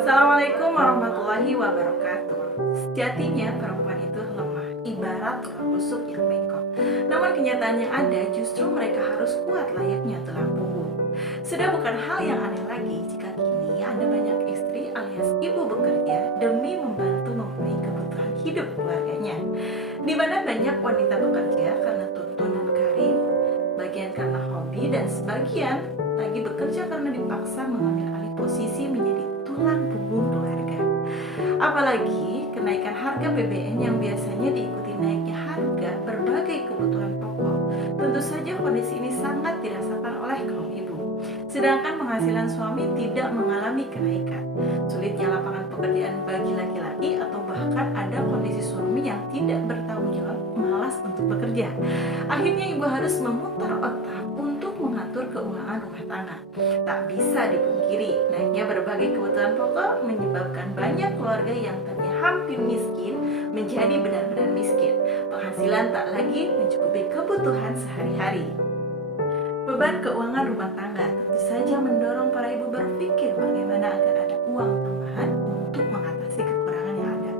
Assalamualaikum warahmatullahi wabarakatuh. Sejatinya perempuan itu lemah, ibarat tulang rusuk yang bengkok. Namun kenyataan yang ada justru mereka harus kuat layaknya tulang punggung. Sudah bukan hal yang aneh lagi jika kini ada banyak istri alias ibu bekerja demi membantu memenuhi kebutuhan hidup keluarganya. Di mana banyak wanita bekerja karena tuntunan karir, bagian karena hobi, dan sebagian lagi bekerja karena dipaksa mengambil alih posisi menjadi tulang punggung keluarga. Apalagi kenaikan harga BBM yang biasanya diikuti naiknya harga berbagai kebutuhan pokok. Tentu saja kondisi ini sangat dirasakan oleh kaum ibu. Sedangkan penghasilan suami tidak mengalami kenaikan. Sulitnya lapangan pekerjaan bagi laki-laki atau bahkan ada kondisi suami yang tidak bertanggung jawab, malas untuk bekerja. Akhirnya ibu harus memutar otak untuk mengatur keuangan rumah tangga. Tak bisa dipungkiri, naiknya berbagai kebutuhan pokok menyebabkan banyak keluarga yang tadinya hampir miskin menjadi benar-benar miskin. Penghasilan tak lagi mencukupi kebutuhan sehari-hari. Beban keuangan rumah tangga tentu saja mendorong para ibu berpikir bagaimana agar ada uang tambahan untuk mengatasi kekurangan yang ada.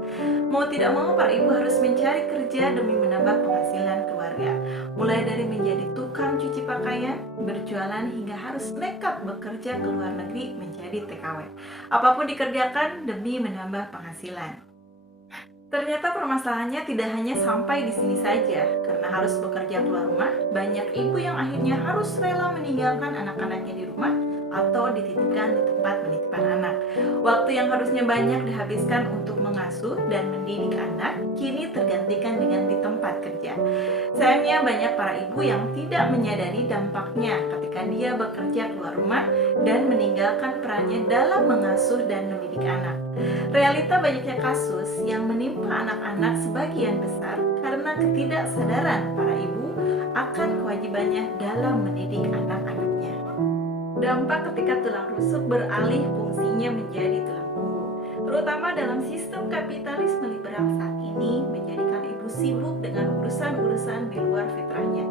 Mau tidak mau, para ibu harus mencari kerja demi menambah penghasilan keluarga. Mulai dari menjadi tukang cuci pakaian, berjualan, hingga harus nekat bekerja ke luar negeri menjadi TKW. Apapun dikerjakan demi menambah penghasilan. Ternyata permasalahannya tidak hanya sampai di sini saja. Karena harus bekerja keluar rumah, banyak ibu yang akhirnya harus rela meninggalkan anak-anaknya di rumah atau dititipkan di tempat penitipan anak. Waktu yang harusnya banyak dihabiskan untuk mengasuh dan mendidik anak, kini tergantikan dengan di tempat kerja. Sayangnya banyak para ibu yang tidak menyadari dampaknya ketika dia bekerja keluar rumah dan meninggalkan perannya dalam mengasuh dan mendidik anak. Realita banyaknya kasus yang menimpa anak-anak sebagian besar karena ketidaksadaran para ibu akan kewajibannya dalam mendidik anak-anaknya. Dampak ketika tulang rusuk beralih fungsinya menjadi tulang punggung, terutama dalam sistem kapitalisme liberal saat ini, menjadikan ibu sibuk dengan urusan-urusan di luar fitrahnya.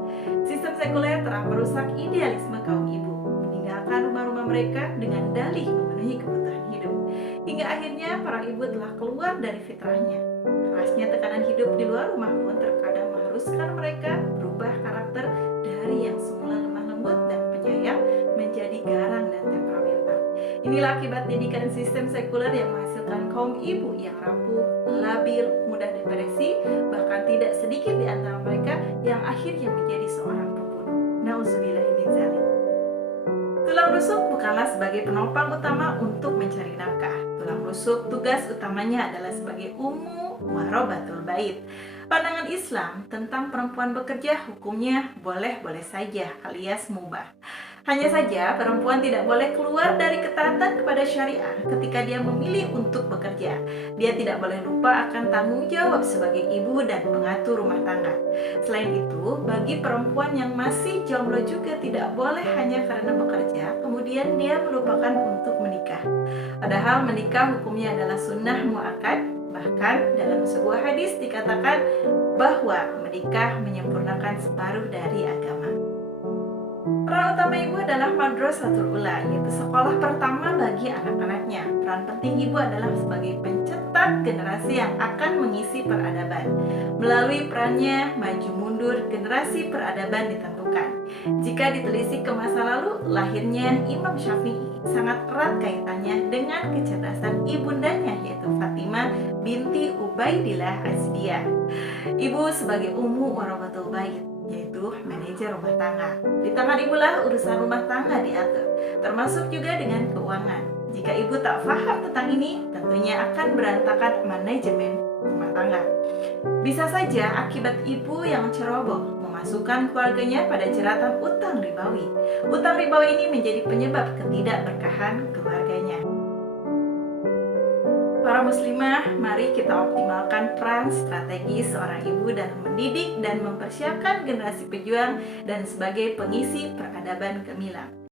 Sistem sekuler telah merusak idealisme kaum ibu, meninggalkan rumah-rumah mereka dengan dalih memenuhi kebutuhan hidup. Hingga akhirnya para ibu telah keluar dari fitrahnya. Kerasnya tekanan hidup di luar rumah pun terkadang mengharuskan mereka berubah karakter dari yang semula lemah lembut dan penyayang menjadi garang dan temperamental. Inilah akibat didikan sistem sekuler yang menghasilkan kaum ibu yang rapuh, labil, mudah depresi, bahkan tidak sedikit di antara mereka yang akhirnya menjadi seorang pembunuh. Nauzubillahi min dzalik. Tulang rusuk bukanlah sebagai penopang utama untuk mencari nafkah. Tulang rusuk tugas utamanya adalah sebagai warobatul bait. Pandangan Islam tentang perempuan bekerja hukumnya boleh-boleh saja alias mubah. Hanya saja perempuan tidak boleh keluar dari ketaatan kepada syariah ketika dia memilih untuk bekerja. Dia tidak boleh lupa akan tanggung jawab sebagai ibu dan pengatur rumah tangga. Selain itu, bagi perempuan yang masih jomblo juga tidak boleh hanya karena bekerja kemudian dia melupakan untuk menikah. Padahal menikah hukumnya adalah sunnah muakkad. Bahkan dalam sebuah hadis dikatakan bahwa menikah menyempurnakan separuh dari agama. Peran utama ibu adalah madrasatul ula, yaitu sekolah pertama bagi anak-anaknya. Peran penting ibu adalah sebagai pencetak generasi yang akan mengisi peradaban. Melalui perannya, maju mundur generasi peradaban ditentukan. Jika ditelisik ke masa lalu, lahirnya Imam Syafi'i sangat erat kaitannya dengan kecerdasan ibundanya, yaitu Fatimah binti Ubaidillah Azdiyah. Ibu sebagai ummu warabatul bait, yaitu manajer rumah tangga. Di tangan ibulah urusan rumah tangga diatur, termasuk juga dengan keuangan. Jika ibu tak paham tentang ini, tentunya akan berantakan manajemen rumah tangga. Bisa saja akibat ibu yang ceroboh memasukkan keluarganya pada jeratan utang ribawi. Utang ribawi ini menjadi penyebab ketidakberkahan keluarganya. Para muslimah, mari kita optimalkan peran strategis seorang ibu dalam mendidik dan mempersiapkan generasi pejuang dan sebagai pengisi peradaban gemilang.